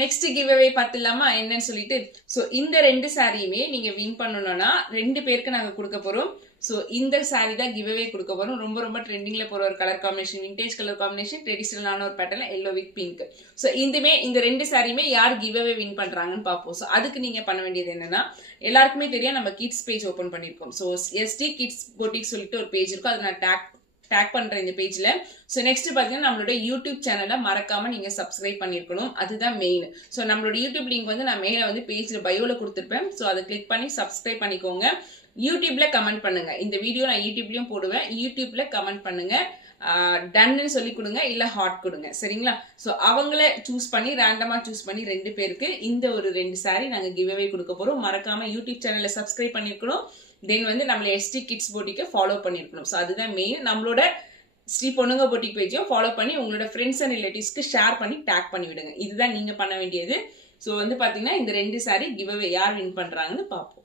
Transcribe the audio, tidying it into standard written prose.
Next give away பார்த்துலாமா என்னன்னு சொல்லிட்டு. So இந்த 2 சாரியுமே நீங்க வின் பண்ணணும்னா 2 பேருக்கு நாங்க கொடுக்க போறோம். ஸோ இந்த சாரி தான் கிவ் அவே கொடுக்க போறோம். ரொம்ப ரொம்ப ட்ரெண்டிங்ல போற ஒரு colour combination, vintage colour combination, ட்ரெடிஷனலான ஒரு பேட்டர்ல எல்லோ வித் பிங்க். ஸோ இந்த 2 சாரியுமே யார் கிவ் அவே வின் பண்றாங்கன்னு பார்ப்போம். ஸோ அதுக்கு நீங்க பண்ண வேண்டியது என்னன்னா, எல்லாருக்குமே தெரியும் நம்ம கிட்ஸ் பேஜ் ஓபன் பண்ணிருக்கோம். ஸோ எஸ்டி கிட்ஸ் பொட்டிக் சொல்லிட்டு ஒரு பேஜ் இருக்கும். அதை நான் டேக் பண்றேன் இந்த பேஜ்ல. ஸோ நெக்ஸ்ட் பாத்தீங்கன்னா நம்மளோட யூடியூப் சேனலை மறக்காம நீங்க சப்ஸ்கிரைப் பண்ணிருக்கணும். அதுதான் மெயின். ஸோ நம்மளோட யூடியூப் லிங்க் வந்து நான் மேல வந்து பேஜ்ல பயோல கொடுத்துருப்பேன். ஸோ அதை கிளிக் பண்ணி சப்ஸ்கிரைப் பண்ணிக்கோங்க. யூடியூப்ல கமெண்ட் பண்ணுங்க. இந்த வீடியோ நான் யூடியூப்லயும் போடுவேன். யூடியூப்ல கமெண்ட் பண்ணுங்க. டன்னு சொல்லி கொடுங்க, இல்ல ஹாட் கொடுங்க, சரிங்களா? ஸோ அவங்கள சூஸ் பண்ணி ரேண்டமா சூஸ் பண்ணி 2 பேருக்கு இந்த ஒரு 2 சாரி நாங்க கிவ் அவே கொடுக்க போறோம். மறக்காம யூடியூப் சேனலை சப்ஸ்கிரைப் பண்ணிருக்கணும். தென் வந்து நம்மள எஸ்டி கிட்ஸ் பொட்டிக்கை ஃபாலோ பண்ணிருக்கணும். ஸோ அதுதான் மெயின். நம்மளோட ஸ்ரீ பொண்ணுங்க பொட்டிக் பேஜையும் ஃபாலோ பண்ணி உங்களோட ஃப்ரெண்ட்ஸ் அண்ட் ரிலேட்டிவ்ஸ்க்கு ஷேர் பண்ணி டேக் பண்ணி விடுங்க. இதுதான் நீங்க பண்ண வேண்டியது. ஸோ வந்து பாத்தீங்கன்னா இந்த 2 சாரி கிவ் அவே யார் வின் பண்றாங்கன்னு பார்ப்போம்.